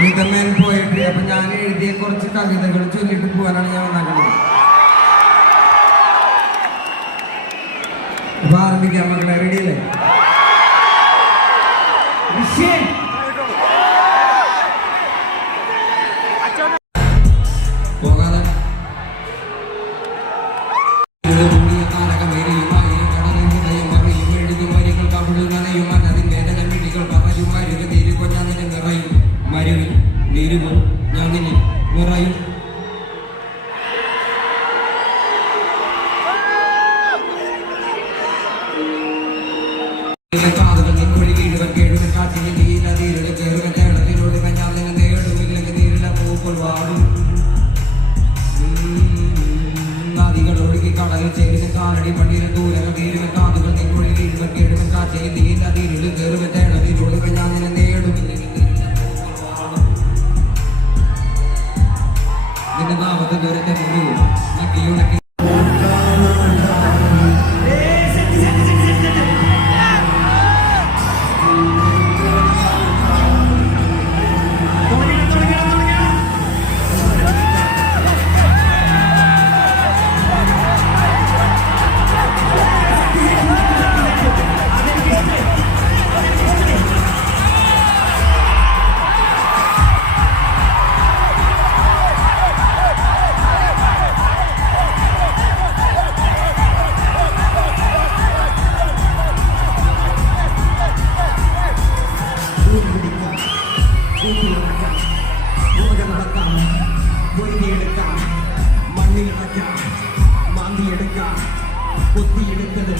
റിതമൻ poetry. അപ്പൊ ഞാൻ എഴുതിയ കുറച്ച് കവിതകൾ ചൊല്ലിട്ട് പോകാനാണ് ഞാൻ വന്നിട്ടുള്ളത്. അപ്പൊ ആരംഭിക്കാം മക്കളെ, റെഡിയല്ലേ? പോകാതെ നദികളൊഴുകി കടലിൽ ചേരുന്ന കാലടി മണ്ണിലെ ദൂരങ്ങൾ തീരുവ കാതുകൾ നിൻകുഴി വീഴുവൻ കേടുവൻ കാറ്റിൽ നീല തീരുകൾ കയറുവ തേടതിലൊഴുക ഞാൻ നിന്നെ നേടുമില്ല നിന്റെ നാമത്തെ ദൂരത്തെ മുഴുവൻ നക്കിയുണക്കി മണ്ണിലിറക്കാം, മാന്തിയെടുക്കാം, കൊത്തിയെടുത്തത്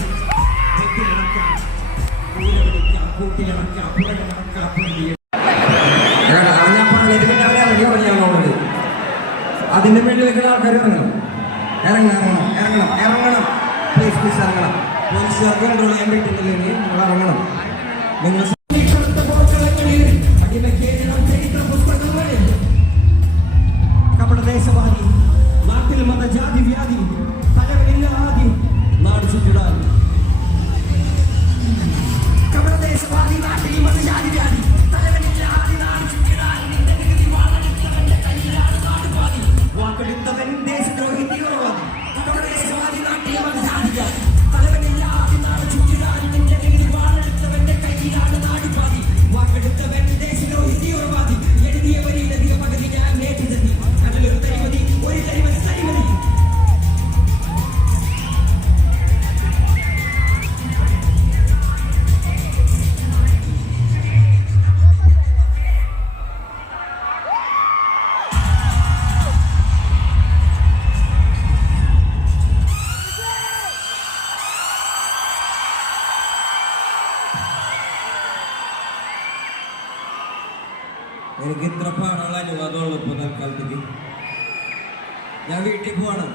കൊത്തിയിറക്കാം, കൂട്ടിലിറക്കാം, കൂട്ടിലിറക്കാം, പുറകിലിറക്കാം. ഞാൻ പറഞ്ഞതിന് പിന്നെ അവരെ ഇറങ്ങിയോ ഞാനോട് അതിന്റെ വേണ്ടി വെക്കുന്ന ആൾക്കാർ ഇറങ്ങണം, ഇറങ്ങണം, ഇറങ്ങണം, ഇറങ്ങണം, പ്ലീസ് പ്ലീസ് ഇറങ്ങണം. പോലീസുകാർക്ക് കൺട്രോൾ ചെയ്യാൻ പറ്റുന്നില്ലെങ്കിൽ നിങ്ങൾ ഇറങ്ങണം. നിങ്ങൾ ദേശവാദി നാട്ടിൽ മതജാതി വ്യാധി തലവനില്ലാതി നാട് ചുറ്റിടാൻ കപടദേശവാദി നാട്ടിൽ മതജാതി വ്യാധി തലവനില്ലാതി നാട് ചുറ്റിടാൻ വാക്കെടുത്തവൻ ദേശദ്രോഹി തീവ്രവാദി കപടദേശവാദി നാട്ടിൽ മതജാതി വ്യാധി തലവനില്ലാതി നാട് ചുറ്റിടാൻ വാളെടുത്തവന്റെ കയ്യിലാണ് നാട് പാതി വാക്കെടുത്തവൻ ദേശദ്രോഹി തീവ്രവാദി എഴുതിയ വരിയിലധിക പകുതി ഞാൻ നേരിടുന്നു കടലൊരു തരിമതി ഒരു തരിമതി തരിമതി എനിക്ക് ഇത്ര പാടുള്ള അനുവാദമുള്ള ഇപ്പൊ തൽക്കാലത്തേക്ക് ഞാൻ വീട്ടിൽ പോവാണ്.